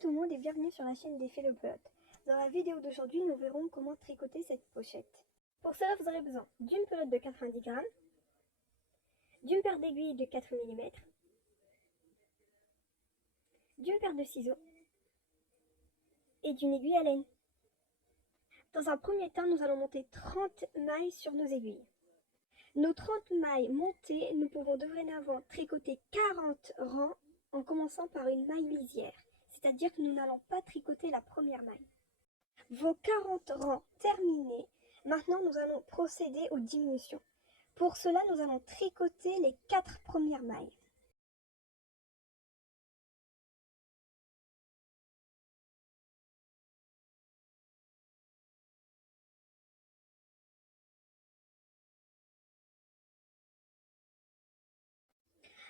tout le monde et bienvenue sur la chaîne d'Effet le Pelote. Dans la vidéo d'aujourd'hui, nous verrons comment tricoter cette pochette. Pour cela, vous aurez besoin d'une pelote de 90 grammes, d'une paire d'aiguilles de 4 mm, d'une paire de ciseaux et d'une aiguille à laine. Dans un premier temps, nous allons monter 30 mailles sur nos aiguilles. Nos 30 mailles montées, nous pouvons dorénavant tricoter 40 rangs en commençant par une maille lisière, c'est-à-dire que nous n'allons pas tricoter la première maille. Vos 40 rangs terminés, maintenant nous allons procéder aux diminutions. Pour cela, nous allons tricoter les 4 premières mailles.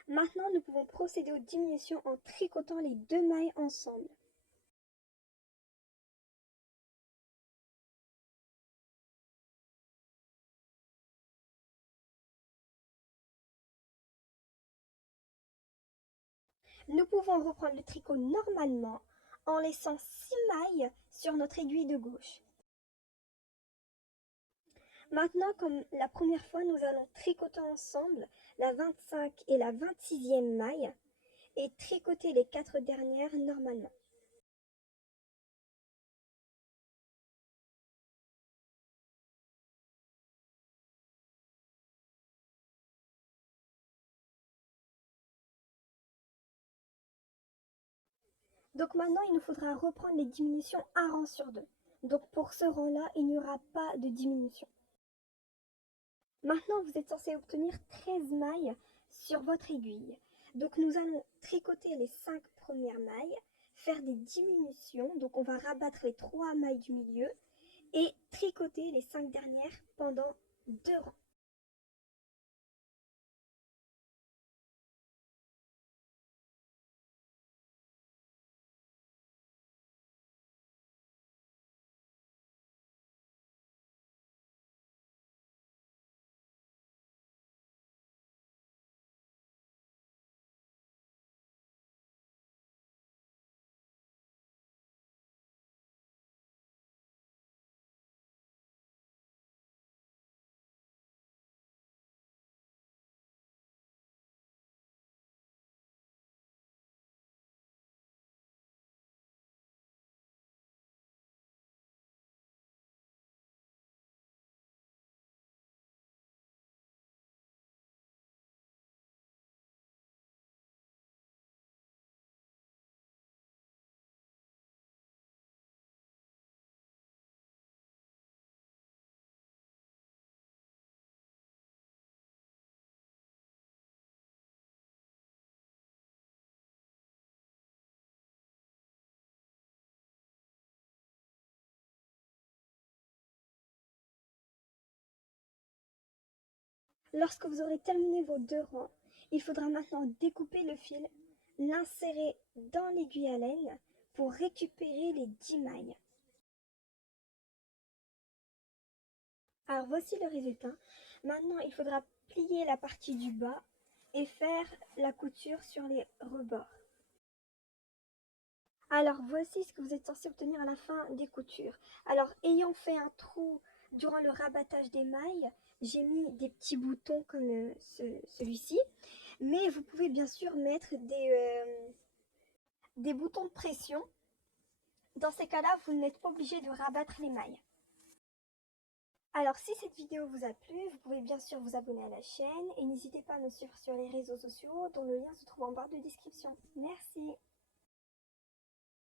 Maintenant, nous pouvons procéder aux diminutions en tricotant les 2 mailles ensemble. Nous pouvons reprendre le tricot normalement en laissant 6 mailles sur notre aiguille de gauche. Maintenant, comme la première fois, nous allons tricoter ensemble la 25 et la 26e maille et tricoter les 4 dernières normalement. Donc maintenant, il nous faudra reprendre les diminutions un rang sur deux. Donc pour ce rang-là, il n'y aura pas de diminution. Maintenant, vous êtes censé obtenir 13 mailles sur votre aiguille. Donc nous allons tricoter les 5 premières mailles, faire des diminutions. Donc on va rabattre les 3 mailles du milieu et tricoter les 5 dernières pendant 2 rangs. Lorsque vous aurez terminé vos 2 rangs, il faudra maintenant découper le fil, l'insérer dans l'aiguille à laine pour récupérer les 10 mailles. Alors voici le résultat. Maintenant, il faudra plier la partie du bas et faire la couture sur les rebords. Alors voici ce que vous êtes censé obtenir à la fin des coutures. Alors ayant fait un trou durant le rabattage des mailles, j'ai mis des petits boutons comme celui-ci. Mais vous pouvez bien sûr mettre des boutons de pression. Dans ces cas-là, vous n'êtes pas obligé de rabattre les mailles. Alors si cette vidéo vous a plu, vous pouvez bien sûr vous abonner à la chaîne et n'hésitez pas à me suivre sur les réseaux sociaux dont le lien se trouve en barre de description. Merci.